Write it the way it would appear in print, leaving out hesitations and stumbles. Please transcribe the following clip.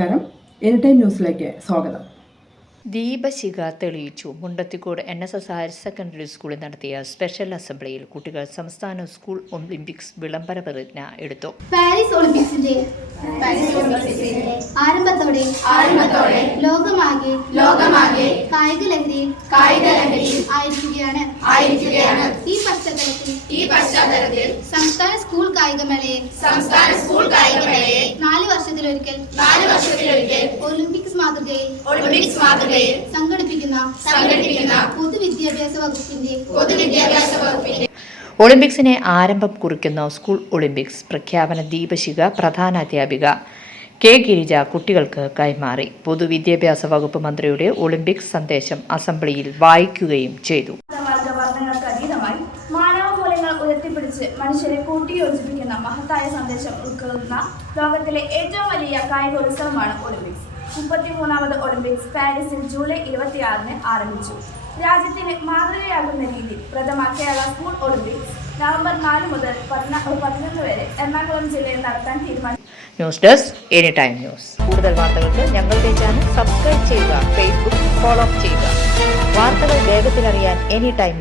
നമസ്കാരം. എനിടൈം ന്യൂസിലേക്ക് സ്വാഗതം. ദീപശിഖ തെളിയിച്ചു. മുണ്ടത്തിക്കോട് NSS ഹയർ സെക്കൻഡറി സ്കൂളിൽ നടത്തിയ സ്പെഷ്യൽ അസംബ്ലിയിൽ കുട്ടികൾ സംസ്ഥാന സ്കൂൾ ഒളിമ്പിക്സ് വിളംബര പ്രതിജ്ഞ എടുത്തു. പാരീസ് ഒളിമ്പിക്സിന്റെ ആരംഭത്തോടെ ലോകമാകെ കായിക ലഹരിയിൽ ആയിരിക്കുകയാണ്. ഈ പശ്ചാത്തലത്തിൽ സംസ്ഥാന സ്കൂൾ കായികമേളയെ 4 വർഷത്തിലൊരിക്കൽ ഒളിമ്പിക്സ് മാതൃകയിൽ സംഘടിപ്പിക്കുന്ന പൊതുവിദ്യാഭ്യാസ വകുപ്പിന്റെ ഒളിമ്പിക്സിനെ ആരംഭം കുറിക്കുന്ന സ്കൂൾ ഒളിമ്പിക്സ് പ്രഖ്യാപന ദീപശിഖ പ്രധാന അധ്യാപിക K. ഗിരിജ കുട്ടികൾക്ക് കൈമാറി. പൊതുവിദ്യാഭ്യാസ വകുപ്പ് മന്ത്രിയുടെ ഒളിമ്പിക്സ് സന്ദേശം അസംബ്ലിയിൽ വായിക്കുകയും ചെയ്തു. അതീതമായി മാനവ മൂല്യങ്ങൾ ഉയർത്തിപ്പിടിച്ച് മനുഷ്യരെ കൂട്ടിയോജിപ്പിക്കുന്ന മഹത്തായ സന്ദേശം ഉൾക്കൊള്ളുന്ന ലോകത്തിലെ ഏറ്റവും വലിയ കായികോത്സവമാണ് ഒളിമ്പിക്സ്. 33ാമത് ഒളിമ്പിക്സ് പാരീസിൽ ജൂലൈ 26-ന് ആരംഭിച്ചു. രാജ്യത്തിന് മാതൃകയാകുന്ന രീതിയിൽ പ്രഥമ കേരള സ്കൂൾ ഒളിമ്പിക്സ് നവംബർ 4 മുതൽ 11 വരെ എറണാകുളം ജില്ലയിൽ നടത്താൻ തീരുമാനിച്ചു. News desk anytime news. കൂടുതൽ വാർത്തകൾക്ക് ഞങ്ങളുടെ ചാനൽ സബ്സ്ക്രൈബ് ചെയ്യുക, ഫേസ്ബുക്ക് ഫോളോ ചെയ്യുക. വാർത്തകൾ വേഗത്തിലറിയാൻ എനിടൈം